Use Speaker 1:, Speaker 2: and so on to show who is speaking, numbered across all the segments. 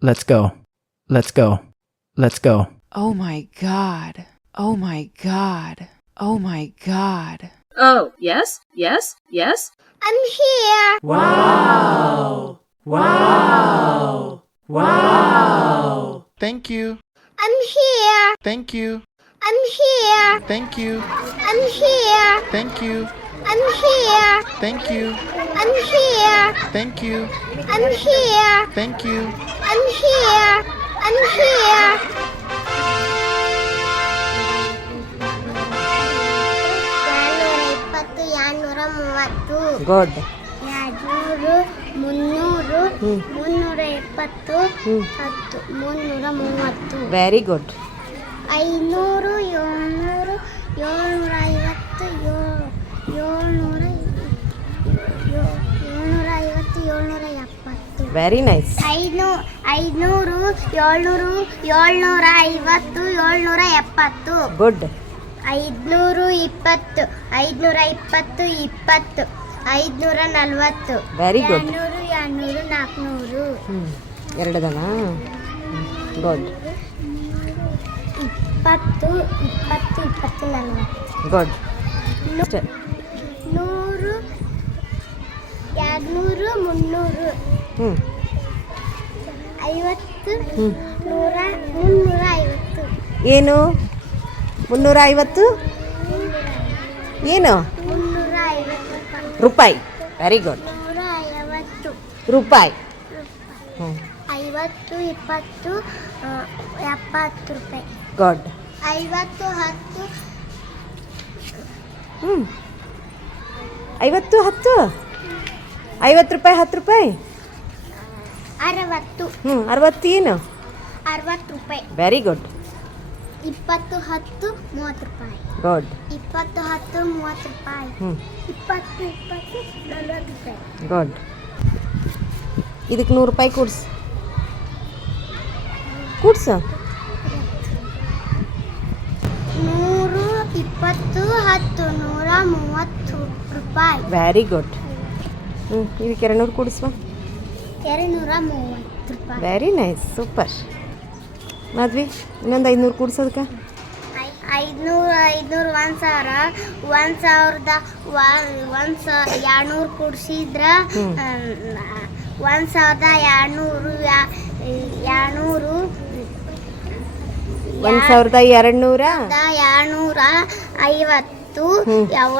Speaker 1: Let's go. Let's go. Let's go.
Speaker 2: Oh my god. Oh my god. Oh my god.
Speaker 3: Oh, yes, yes, yes.
Speaker 4: I'm here. Wow. Wow. Wow.
Speaker 5: Thank you.
Speaker 4: I'm here.
Speaker 5: Thank you.
Speaker 4: I'm here.
Speaker 5: Thank you.
Speaker 4: I'm here.
Speaker 5: Thank you.
Speaker 4: I'm here.
Speaker 5: Thank you.
Speaker 4: I'm here.
Speaker 5: Thank you.
Speaker 4: I'm here.
Speaker 5: Thank you.
Speaker 4: I'm here. I'm here. ಇಪ್ಪತ್ತು ಎರಡ್ನೂರ ಮೂವತ್ತು
Speaker 6: good
Speaker 4: ಎರಡ್ನೂರು ಮುನ್ನೂರು ಮುನ್ನೂರ ಎಪ್ಪತ್ತು ಹತ್ತು ಮುನ್ನೂರ ಮೂವತ್ತು
Speaker 6: ವೆರಿ ಗುಡ್
Speaker 4: ಐನೂರು ಏಳ್ನೂರು ಏಳ್ನೂರ ಐವತ್ತು ಏಳು ಏಳ್ನೂರ ಏ- ಏಳ್ನೂರ ಐವತ್ತು ಏಳ್ನೂರ
Speaker 6: ವೆರಿ ನೈಸ್
Speaker 4: ಐನೂ ಐನೂರು ಏಳ್ನೂರು ಏಳ್ನೂರ ಐವತ್ತು ಏಳ್ನೂರ ಎಪ್ಪತ್ತು.
Speaker 6: ಗುಡ್
Speaker 4: ಐದುನೂರು ಇಪ್ಪತ್ತು ಐದುನೂರ ಇಪ್ಪತ್ತು ಇಪ್ಪತ್ತು ಐದುನೂರ ನಲ್ವತ್ತು.
Speaker 6: ವೆರಿ ಗುಡ್
Speaker 4: ಎರಡ್ನೂರು ಎರಡ್ನೂರು ನಾಲ್ಕುನೂರು.
Speaker 6: ಎರಡು ದನ? ಗುಡ್
Speaker 4: ಇಪ್ಪತ್ತು ಇಪ್ಪತ್ತು ಇಪ್ಪತ್ತು ನಲ್ವತ್ತು.
Speaker 6: ಗುಡ್
Speaker 4: ನೂರು ಎರಡ್ನೂರು ಮುನ್ನೂರು. ಐವತ್ತು ನೂರ ಮುನ್ನೂರ ಐವತ್ತು.
Speaker 6: ಏನು? ಮುನ್ನೂರ ಐವತ್ತು? ಏನು? ರೂಪಾಯಿ. ವೆರಿ ಗುಡ್ ರೂಪಾಯಿ. ಹ್ಞೂ
Speaker 4: ಐವತ್ತು ಇಪ್ಪತ್ತು ಎಪ್ಪತ್ತು ರೂಪಾಯಿ.
Speaker 6: ಗುಡ್
Speaker 4: ಐವತ್ತು ಹತ್ತು.
Speaker 6: ಹ್ಞೂ ಐವತ್ತು ಹತ್ತು? ಐವತ್ತು ರೂಪಾಯಿ ಹತ್ತು ರೂಪಾಯಿ?
Speaker 4: ಅರವತ್ತು.
Speaker 6: ಹ್ಞೂ ಅರವತ್ತು ಏನು
Speaker 4: ಅರವತ್ತು ರೂಪಾಯಿ.
Speaker 6: ವೆರಿ ಗುಡ್
Speaker 4: ಇಪ್ಪತ್ತು ಹತ್ತು ಮೂವತ್ತು ರೂಪಾಯಿ.
Speaker 6: ಗುಡ್
Speaker 4: ಇಪ್ಪತ್ತು ಹತ್ತು ಮೂವತ್ತು ರೂಪಾಯಿ.
Speaker 6: ಹ್ಞೂ
Speaker 4: ಇಪ್ಪತ್ತು ಇಪ್ಪತ್ತು ನಲ್ವತ್ತು ರೂಪಾಯಿ.
Speaker 6: ಗುಡ್ ಇದಕ್ಕೆ ನೂರು ರೂಪಾಯಿ ಕೂಡ್ಸು. ಕೂಡ್ಸು?
Speaker 4: ನೂರು ಇಪ್ಪತ್ತು ಹತ್ತು ನೂರ ಮೂವತ್ತು ರೂಪಾಯಿ.
Speaker 6: ವೆರಿ ಗುಡ್ ಹ್ಞೂ ಇದಕ್ಕೆ ಎರಡು ನೂರು ಕೊಡಿಸ್ವಾ ವೆರಿ ನೈಸ್ ಸೂಪರ್ ಮದ್ವಿ ಇನ್ನೊಂದು ಐದುನೂರು ಕೂಡ್ಸೋದಕ್ಕೆ?
Speaker 4: ಐದುನೂರು ಐದುನೂರು ಒಂದು ಸಾವಿರ. ಒಂದು ಸಾವಿರದ ಒಂದು ಸ ಎರಡುನೂರು ಕೊಡ್ಸಿದ್ರೆ. ಒಂದು ಸಾವಿರದ ಎರಡುನೂರು ಎರಡುನೂರು
Speaker 6: ಒಂದು ಸಾವಿರದ ಎರಡುನೂರ?
Speaker 4: ಎರಡುನೂರ ಐವತ್ತು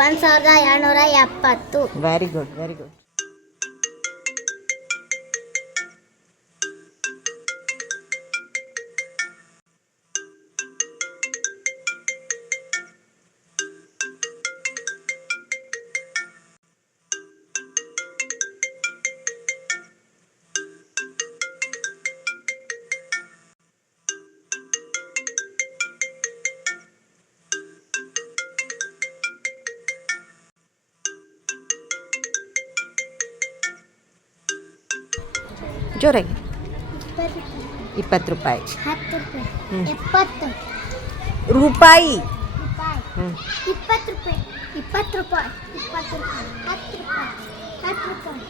Speaker 4: ಒಂದು ಸಾವಿರದ ಎರಡುನೂರ ಎಪ್ಪತ್ತು.
Speaker 6: ವೆರಿ ಗುಡ್ ವೆರಿ ಗುಡ್ ಜೋರಾಗಿ. ಇಪ್ಪತ್ತು ರೂಪಾಯಿ.
Speaker 4: ಹತ್ತು ರೂಪಾಯಿ. ಇಪ್ಪತ್ತು ರೂಪಾಯಿ. ಇಪ್ಪತ್ತು ರೂಪಾಯಿ. ಇಪ್ಪತ್ತು ರೂಪಾಯಿ. ಹತ್ತು ರೂಪಾಯಿ. ಹತ್ತು ರೂಪಾಯಿ.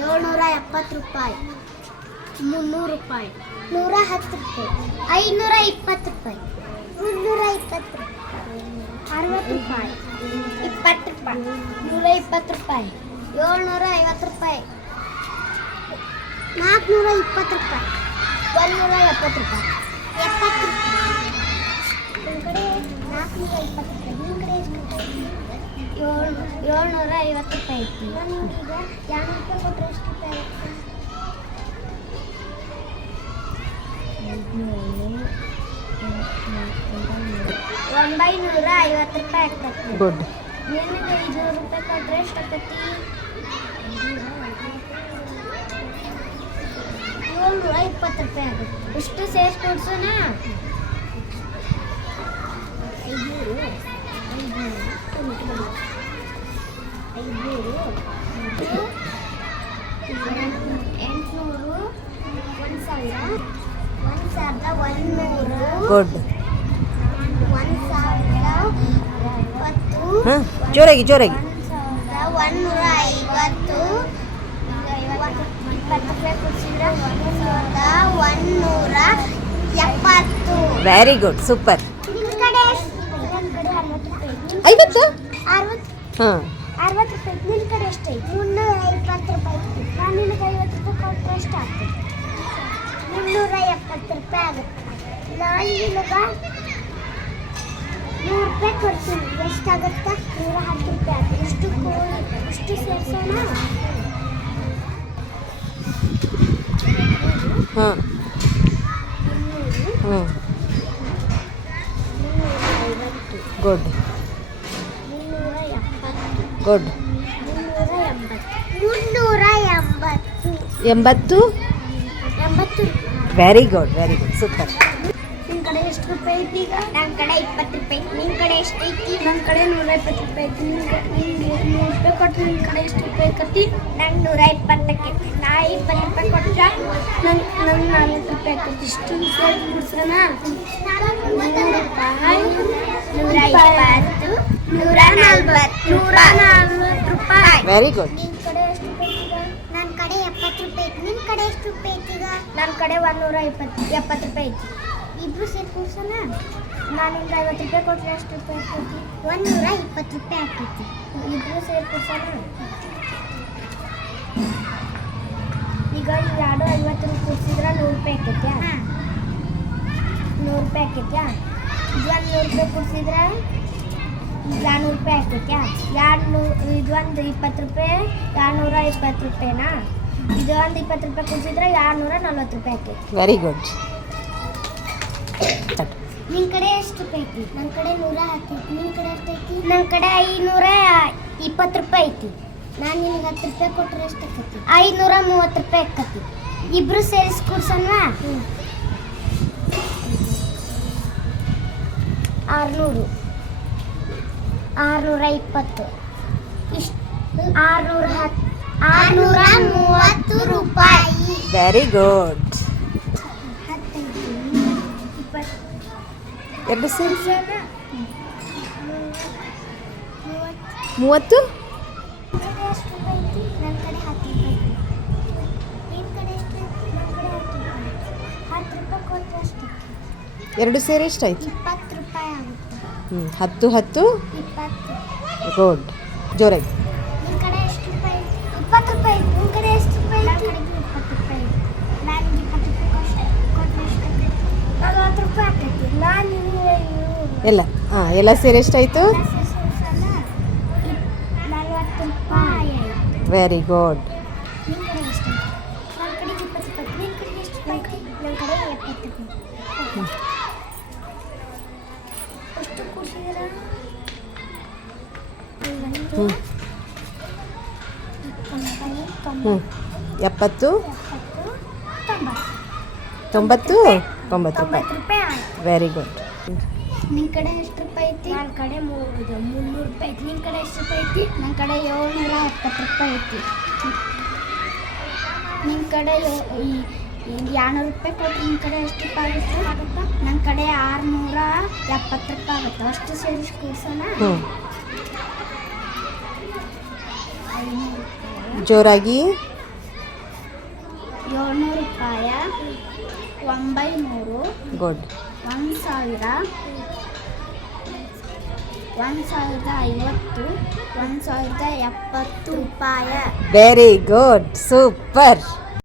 Speaker 4: ಏಳ್ನೂರ ಎಪ್ಪತ್ತು ರೂಪಾಯಿ. ಮುನ್ನೂರು ರೂಪಾಯಿ. ನೂರ ಹತ್ತು ರೂಪಾಯಿ. ಐನೂರ ಇಪ್ಪತ್ತು ರೂಪಾಯಿ. ಮುನ್ನೂರ ಇಪ್ಪತ್ತು ರೂಪಾಯಿ. ಅರವತ್ತು ರೂಪಾಯಿ. ಇಪ್ಪತ್ತು ರೂಪಾಯಿ. ನೂರ ಇಪ್ಪತ್ತು ರೂಪಾಯಿ. ಏಳ್ನೂರ ಐವತ್ತು ರೂಪಾಯಿ. ನಾಲ್ಕುನೂರ ಇಪ್ಪತ್ತು ರೂಪಾಯಿ. ಒಂದೂರ ಎಪ್ಪತ್ತು ರೂಪಾಯಿ. ಎಪ್ಪತ್ತು ರೂಪಾಯಿ. ಒಂದು ಕಡೆ ನಾಲ್ಕುನೂರ ಇಪ್ಪತ್ತು ರೂಪಾಯಿ. ನಿಮ್ಮ ಕಡೆ ಎಷ್ಟು ಏಳು ಏಳ್ನೂರ ಐವತ್ತು ರೂಪಾಯಿ ಐತಿ. ನಿಮ್ಗೆ ಈಗ ಎರಡು ರೂಪಾಯಿ ಕೊಟ್ಟರೆ ಎಷ್ಟು ರೂಪಾಯಿ ಆಗುತ್ತೆ? ಒಂಬೈನೂರ ಐವತ್ತು ರೂಪಾಯಿ ಆಗ್ತದೆ
Speaker 6: ಗುಡ್
Speaker 4: ನಿನಗೆ ಐದುನೂರು ರೂಪಾಯಿ ಕೊಟ್ಟರೆ ಎಷ್ಟು ಆಕತಿ ಏಳ್ನೂರ ಇಪ್ಪತ್ತು ರೂಪಾಯಿ ಆಗುತ್ತೆ. ಇಷ್ಟು ಸೇರಿಸಿ ಕೊಡ್ಸೋಣ? ಐದುನೂರು ಐದುನೂರು ಐದುನೂರು ಎಂಟುನೂರು ಒಂದು ಸಾವಿರ ಒಂದು ಸಾವಿರದ ಒಂದುನೂರು
Speaker 6: ಗುಡ್
Speaker 4: ಒಂದು ಸಾವಿರದ ಇಪ್ಪತ್ತು
Speaker 6: ಜೋರಾಗಿ ಜೋರಾಗಿ.
Speaker 4: ಒಂದು ಸಾವಿರದ ಒಂದುನೂರ ಐವತ್ತು
Speaker 7: ಇಪ್ಪತ್ತು
Speaker 4: ವೆರಿ ಗುಡ್ ಸೂಪರ್ ಐವತ್ತು? ಹಾಂ.
Speaker 7: ನೂರು ರೂಪಾಯಿ ಕೊಡ್ತೀನಿ. ಎಷ್ಟಾಗುತ್ತೆ ನೂರ ಹತ್ತು ರೂಪಾಯಿ ಇಷ್ಟು ಇಷ್ಟು ಸೇರಿಸೋಣ?
Speaker 4: ಹಾಂ ಹ್ಞೂ ಗುಡ್ ಗುಡ್
Speaker 7: ಎಂಬತ್ತು.
Speaker 4: Very good very good super
Speaker 7: ಎಷ್ಟು ರೂಪಾಯಿ ಐತಿ ಈಗ? ನನ್ನ ಕಡೆ ಇಪ್ಪತ್ತು ರೂಪಾಯಿ ನಿಮ್ಮ ಕಡೆ ಎಷ್ಟು ಐತಿ? ನನ್ನ ಕಡೆ ನೂರ ಇಪ್ಪತ್ತು ರೂಪಾಯಿ ಐತಿ. ನಿಮ್ಮ ನೂರು ರೂಪಾಯಿ ಕೊಟ್ಟರೆ ನಿಮ್ಮ ಕಡೆ ಎಷ್ಟು ರೂಪಾಯಿ ಐತಿ ನಂಗೆ ನೂರ ಇಪ್ಪತ್ತಕ್ಕೆ ನಾ ಇಪ್ಪತ್ತು ರೂಪಾಯಿ ಕೊಟ್ಟರೆ ನಂಗೆ ನಂಗೆ ನಲ್ವತ್ತು ರೂಪಾಯಿ ಆಕೈತಿ ಇಷ್ಟು ಸೇರಿ ಬಿಡ್ಸೋಣ ನೂರು ಇಪ್ಪತ್ತು ನೂರ ನಲ್ವತ್ತು ನೂರ ನಲ್ವತ್ತು ರೂಪಾಯಿ.
Speaker 4: ವೆರಿ ಗುಡ್
Speaker 7: ನಿನ್ನ ಕಡೆ ಎಷ್ಟು ರೂಪಾಯಿ ಈಗ? ನನ್ನ ಕಡೆ ಎಪ್ಪತ್ತು ರೂಪಾಯಿ ಐತಿ. ನಿಮ್ಮ ಕಡೆ ಎಷ್ಟು ರೂಪಾಯಿ ಐತಿ ಈಗ? ನನ್ನ ಕಡೆ ಒಂದು ನೂರ ಇಪ್ಪತ್ತು ಎಪ್ಪತ್ತು ರೂಪಾಯಿ ಐತಿ. ಇಬ್ರು ಸೇರಿ ಕೂರ್ಸೋಣ ನಾನು ನಿಮ್ಗೆ ಐವತ್ತು ರೂಪಾಯಿ ಕೊಟ್ಟರೆ ಎಷ್ಟು ರೂಪಾಯಿ ಆಗ್ತೈತಿ ಒಂದೂರ ಇಪ್ಪತ್ತು ರೂಪಾಯಿ ಆಗ್ತೈತಿ ಇಬ್ರು ಸೇರಿ ಕೂರ್ಸೋಣ ಈಗ ಈ ಎರಡು ಐವತ್ತು ರೂಪಾಯಿ ಕೂರ್ಸಿದ್ರೆ ನೂರು ರೂಪಾಯಿ ಆಕೈತ್ಯಾ ನೂರು ರೂಪಾಯಿ ಆಕೈತ್ಯಾ ಇದೊಂದು ನೂರು ರೂಪಾಯಿ ಕೂರ್ಸಿದ್ರೆ ಎರಡ್ನೂರು ರೂಪಾಯಿ ಆಗ್ತೈತ್ಯಾ ಎರಡು ನೂ ಇದೊಂದು ಇಪ್ಪತ್ತು ರೂಪಾಯಿ ಎರಡ್ನೂರ ಇಪ್ಪತ್ತು ರೂಪಾಯಿನಾ? ಇದು ಒಂದು ಇಪ್ಪತ್ತು ರೂಪಾಯಿ ಕೊಡ್ಸಿದ್ರೆ ಎರಡ್ನೂರ ನಲ್ವತ್ತು ರೂಪಾಯಿ ಆಕೈತಿ
Speaker 4: ವೆರಿ ಗುಡ್
Speaker 7: ನಿನ್ನ ಕಡೆ ಎಷ್ಟು ರೂಪಾಯಿ ಐತಿ ನನ್ನ ಕಡೆ ನೂರ ಹತ್ತು ನಿನ್ನ ಕಡೆ ಎಷ್ಟು ಐತಿ? ನನ್ನ ಕಡೆ ಐನೂರ ಇಪ್ಪತ್ತು ರೂಪಾಯಿ ಐತಿ. ನಾನು ನಿನ್ಗೆ ಹತ್ತು ರೂಪಾಯಿ ಕೊಟ್ಟರೆ ಎಷ್ಟು ಆಕತಿ? ಐನೂರ ಮೂವತ್ತು ರೂಪಾಯಿ ಆಕತಿ. ಇಬ್ರು ಸೇರಿಸಿ ಕೂರ್ಸೋಣ ಆರುನೂರು. ಆರುನೂರ ಇಪ್ಪತ್ತು. ಇಷ್ಟು. ಆರುನೂರ ಹತ್ತು ಆರುನೂರ ಮೂವತ್ತು ರೂಪಾಯಿ.
Speaker 4: ವೆರಿ ಗುಡ್ ರೂಪಾಯಿ ಸೇರಿ? ಮೂವತ್ತು? ಎರಡು ಸೇರಿ ಎಷ್ಟಾಯ್ತು? ಹ್ಞೂ ಹತ್ತು ಹತ್ತು?
Speaker 7: ಗೋಲ್ಡ್
Speaker 4: ಜೋರಾಯ್ತು ಜೋರಾಗಿ
Speaker 7: ನಿನ್ನ ಕಡೆ ಎಷ್ಟು ರೂಪಾಯಿ ಐತಿ ಇಪ್ಪತ್ತು ರೂಪಾಯಿ ಐತಿ ನಿನ್ನ ಕಡೆ ಎಷ್ಟು ರೂಪಾಯಿ ಐತಿ ನನ್ನ ಕಡೆಗೂ ಇಪ್ಪತ್ತು ರೂಪಾಯಿ ಐತಿ ನಾನು ಇಪ್ಪತ್ತು ರೂಪಾಯಿ ಕೊಟ್ಟರೆ ಎಷ್ಟು ಆಕೈತಿ ನಲ್ವತ್ತು ರೂಪಾಯಿ ಆಕೈತಿ ನಾನು ನಿಮಗೆ
Speaker 4: ಎಲ್ಲ ಹಾಂ ಎಲ್ಲ ಸೇರಿ ಎಷ್ಟಾಯಿತು? ವೆರಿ ಗುಡ್ ಹ್ಞೂ ಎಪ್ಪತ್ತು?
Speaker 7: ತೊಂಬತ್ತು?
Speaker 4: ತೊಂಬತ್ತು ರೂಪಾಯಿ. ವೆರಿ ಗುಡ್
Speaker 7: ನಿಮ್ಮ ಕಡೆ ಎಷ್ಟು ರೂಪಾಯಿ ಐತಿ? ನನ್ನ ಕಡೆ ಮೂರು ಮುನ್ನೂರು ರೂಪಾಯಿ ಐತಿ. ನಿಮ್ಮ ಕಡೆ ಎಷ್ಟು ರೂಪಾಯಿ ಐತಿ? ನನ್ನ ಕಡೆ ಏಳ್ನೂರ ಎಪ್ಪತ್ತು ರೂಪಾಯಿ ಐತಿ. ನಿಮ್ಮ ಕಡೆ ಎರಡ್ನೂರು ರೂಪಾಯಿ ಕೊಟ್ಟು ನಿಮ್ಮ ಕಡೆ ಎಷ್ಟು ರೂಪಾಯಿ ಆಗುತ್ತೆ? ನನ್ನ ಕಡೆ ಆರುನೂರ ಎಪ್ಪತ್ತು ರೂಪಾಯಿ ಆಗುತ್ತೆ. ಅಷ್ಟು ಸೇರಿಸಿ ಕೂರ್ಸೋಣ
Speaker 4: ಜೋರಾಗಿ.
Speaker 7: ಏಳ್ನೂರು ರೂಪಾಯ ಒಂಬೈನೂರು.
Speaker 4: ಗುಡ್
Speaker 7: ಒಂದು ಸಾವಿರ. ಒಂದು ಸಾವಿರದ ಐವತ್ತು ಒಂದು ಸಾವಿರದ ಎಪ್ಪತ್ತು ರೂಪಾಯಿ.
Speaker 4: Very good super